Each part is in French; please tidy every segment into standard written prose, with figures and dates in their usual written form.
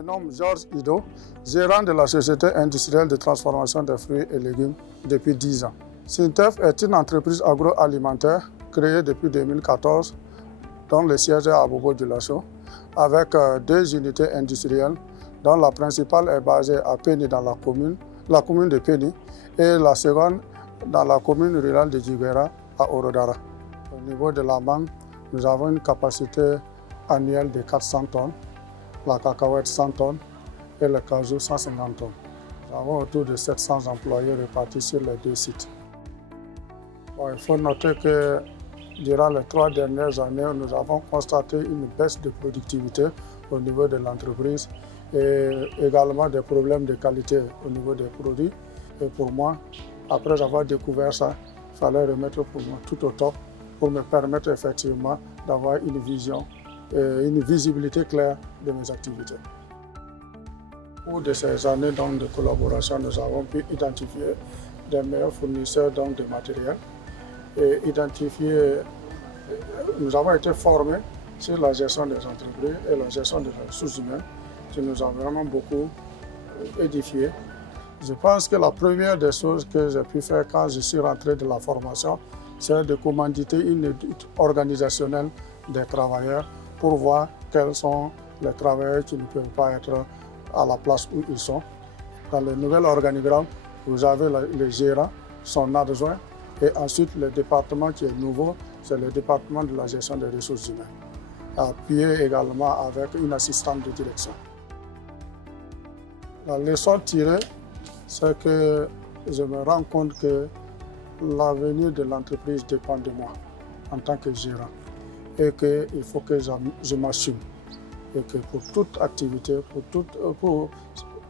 me nomme Georges Ido, gérant de la société industrielle de transformation des fruits et légumes depuis 10 ans. Sintef est une entreprise agroalimentaire créée depuis 2014, dont le siège est à Bobo-Dioulasso, avec 2 unités industrielles, dont la principale est basée à Péni dans la commune de Péni, et la seconde dans la commune rurale de Djiguera à Orodara. Au niveau de la mangue, nous avons une capacité annuelle de 400 tonnes, la cacahuète 100 tonnes et le cajou 150 tonnes. Nous avons autour de 700 employés répartis sur les 2 sites. Bon, il faut noter que durant les 3 dernières années, nous avons constaté une baisse de productivité au niveau de l'entreprise et également des problèmes de qualité au niveau des produits. Et pour moi, après avoir découvert ça, il fallait remettre pour moi tout au top pour me permettre effectivement d'avoir une vision et une visibilité claire de mes activités. Au cours de ces années de collaboration, nous avons pu identifier des meilleurs fournisseurs de matériel et nous avons été formés sur la gestion des entreprises et la gestion des ressources humaines qui nous a vraiment beaucoup édifiés. Je pense que la première des choses que j'ai pu faire quand je suis rentré de la formation, c'est de commanditer une étude organisationnelle des travailleurs pour voir quels sont les travailleurs qui ne peuvent pas être à la place où ils sont. Dans le nouvel organigramme, vous avez le gérant, son adjoint, et ensuite le département qui est nouveau, c'est le département de la gestion des ressources humaines, appuyé également avec une assistante de direction. La leçon tirée, c'est que je me rends compte que l'avenir de l'entreprise dépend de moi en tant que gérant et qu'il faut que je m'assume et que pour toute activité,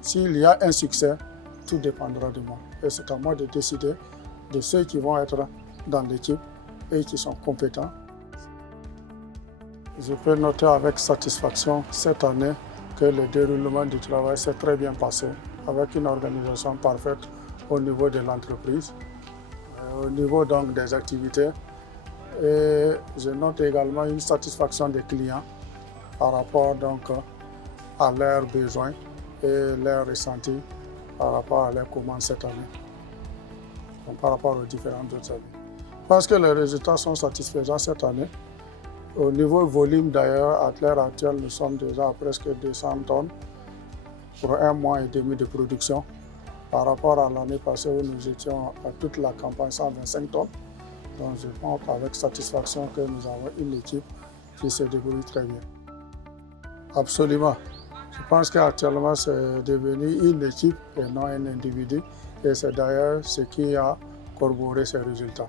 s'il y a un succès, tout dépendra de moi. Et c'est à moi de décider de ceux qui vont être dans l'équipe et qui sont compétents. Je peux noter avec satisfaction cette année que le déroulement du travail s'est très bien passé, avec une organisation parfaite au niveau de l'entreprise, au niveau des activités. Et je note également une satisfaction des clients par rapport à leurs besoins et leurs ressentis par rapport à leurs commandes cette année, par rapport aux différentes autres années. Je pense que les résultats sont satisfaisants cette année. Au niveau volume d'ailleurs, à l'heure actuelle, nous sommes déjà à presque 200 tonnes pour 1 mois et demi de production par rapport à l'année passée où nous étions à toute la campagne 125 tonnes. Donc je pense avec satisfaction que nous avons une équipe qui se débrouille très bien. Absolument. Je pense qu'actuellement c'est devenu une équipe et non un individu et c'est d'ailleurs ce qui a corroboré ces résultats.